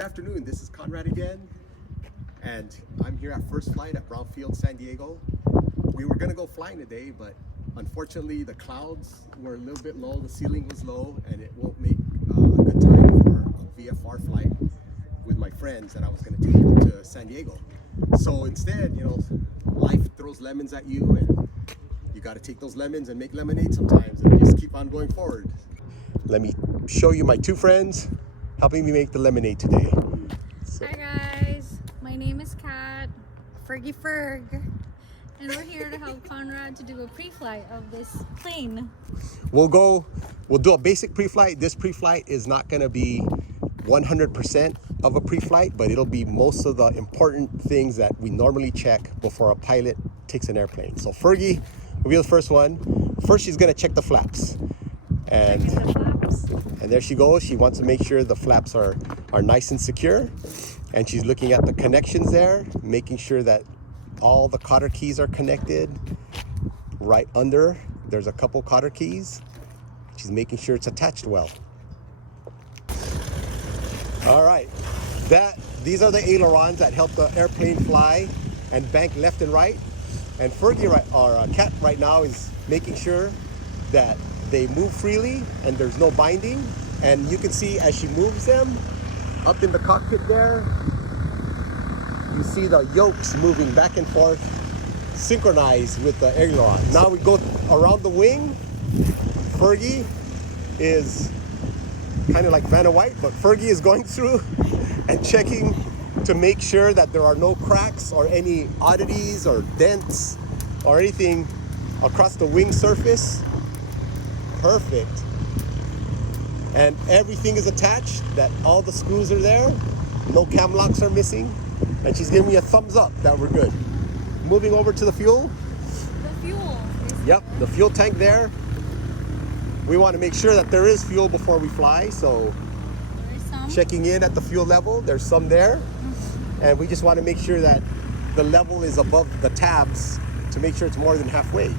Good afternoon, this is Conrad again, and I'm here at First Flight at Brownfield, San Diego. We were gonna go flying today, but unfortunately the clouds were a little bit low, the ceiling was low, and it won't make a good time for a VFR flight with my friends that I was gonna take them to San Diego. So instead, life throws lemons at you, and you gotta take those lemons and make lemonade sometimes and just keep on going forward. Let me show you my two friends helping me make the lemonade today. Hi guys, my name is Kat, Fergie Ferg, and we're here to help Conrad to do a pre-flight of this plane. We'll do a basic pre-flight. This pre-flight is not gonna be 100% of a pre-flight, but it'll be most of the important things that we normally check before a pilot takes an airplane. So Fergie will be the first one. First, she's gonna check the flaps. And there she goes. She wants to make sure the flaps are nice and secure. And she's looking at the connections there, making sure that all the cotter keys are connected. Right under, there's a couple cotter keys. She's making sure it's attached well. All right, these are the ailerons that help the airplane fly and bank left and right. And Fergie, Kat right now, is making sure that they move freely and there's no binding. And you can see as she moves them up in the cockpit there, you see the yokes moving back and forth, synchronized with the aileron. Now we go around the wing. Fergie is kind of like Vanna White, but Fergie is going through and checking to make sure that there are no cracks or any oddities or dents or anything across the wing surface. Perfect. And everything is attached, that all the screws are there, no cam locks are missing, and she's giving me a thumbs up that we're good. Moving over to the fuel. The fuel. Yep, the fuel tank there. We want to make sure that there is fuel before we fly, so There's some. checking in at the fuel level, there's some there. And we just want to make sure that the level is above the tabs to make sure it's more than halfway.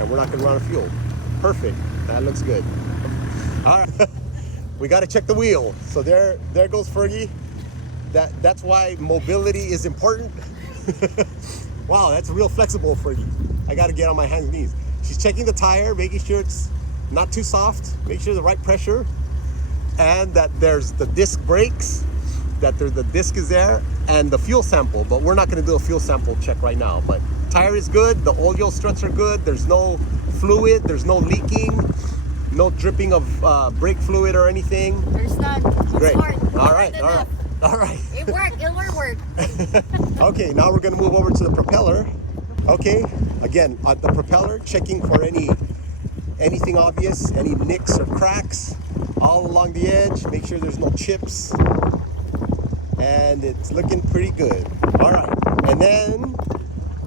And we're not going to run out of fuel. Perfect. That looks good. All right. We got to check the wheel. So there goes Fergie. That's why mobility is important. Wow, that's real flexible, Fergie. I got to get on my hands and knees. She's checking the tire, making sure it's not too soft, make sure the right pressure, and that there's the disc brakes, that the disc is there, and the fuel sample. But we're not going to do a fuel sample check right now. But tire is good, the oil struts are good, there's no fluid, there's no leaking, no dripping of brake fluid or anything. There's none. Great. All right. It'll work. Okay, now we're gonna move over to the propeller. Okay, again, on the propeller, checking for anything obvious, any nicks or cracks all along the edge. Make sure there's no chips. And it's looking pretty good. All right, and then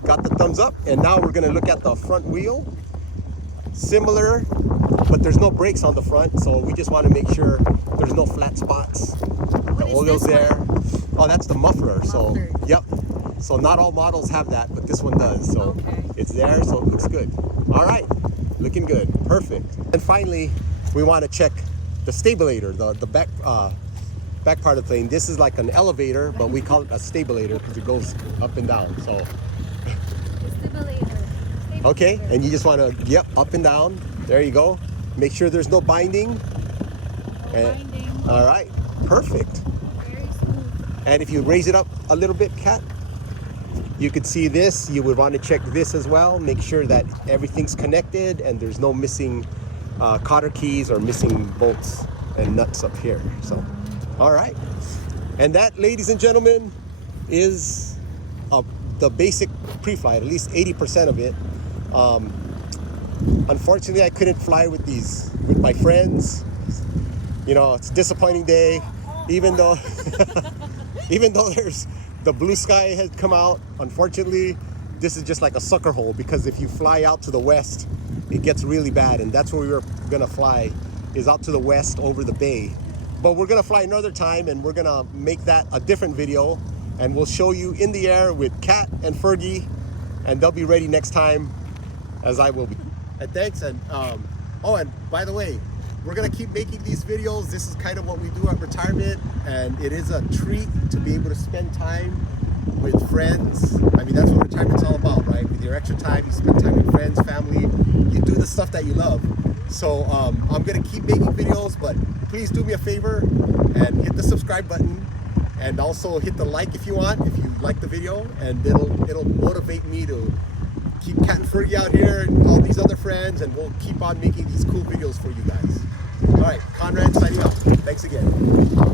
got the thumbs up, and now we're gonna look at the front wheel. Similar, but there's no brakes on the front, so we just want to make sure there's no flat spots. The oil's there. Oh, that's the muffler. So, yep. So not all models have that, but this one does. So it's there, so it looks good. All right, looking good, perfect. And finally, we want to check the stabilator, the back part of the plane. This is like an elevator, but we call it a stabilator because it goes up and down. So. Okay, and you just want to, up and down. There you go. Make sure there's no binding. Binding. All right, perfect. Very smooth. And if you raise it up a little bit, Kat, you could see this. You would want to check this as well. Make sure that everything's connected and there's no missing cotter keys or missing bolts and nuts up here. So, all right. And that, ladies and gentlemen, is the basic pre-flight, at least 80% of it. Unfortunately, I couldn't fly with my friends. It's a disappointing day, even though there's the blue sky had come out. Unfortunately, this is just like a sucker hole, because if you fly out to the west, it gets really bad, and that's where we were gonna fly, is out to the west over the bay. But we're gonna fly another time, and we're gonna make that a different video, and we'll show you in the air with Kat and Fergie, and they'll be ready next time, as I will be. And thanks, and and by the way, we're gonna keep making these videos. This is kind of what we do at retirement, and it is a treat to be able to spend time with friends. I mean, that's what retirement's all about, right? With your extra time, you spend time with friends, family, you do the stuff that you love. So I'm gonna keep making videos, but please do me a favor and hit the subscribe button, and also hit the like if you want, if you like the video, and it'll motivate me to keep Kat and Fergie out here and all these other friends, and we'll keep on making these cool videos for you guys. All right, Conrad signing out. Thanks again.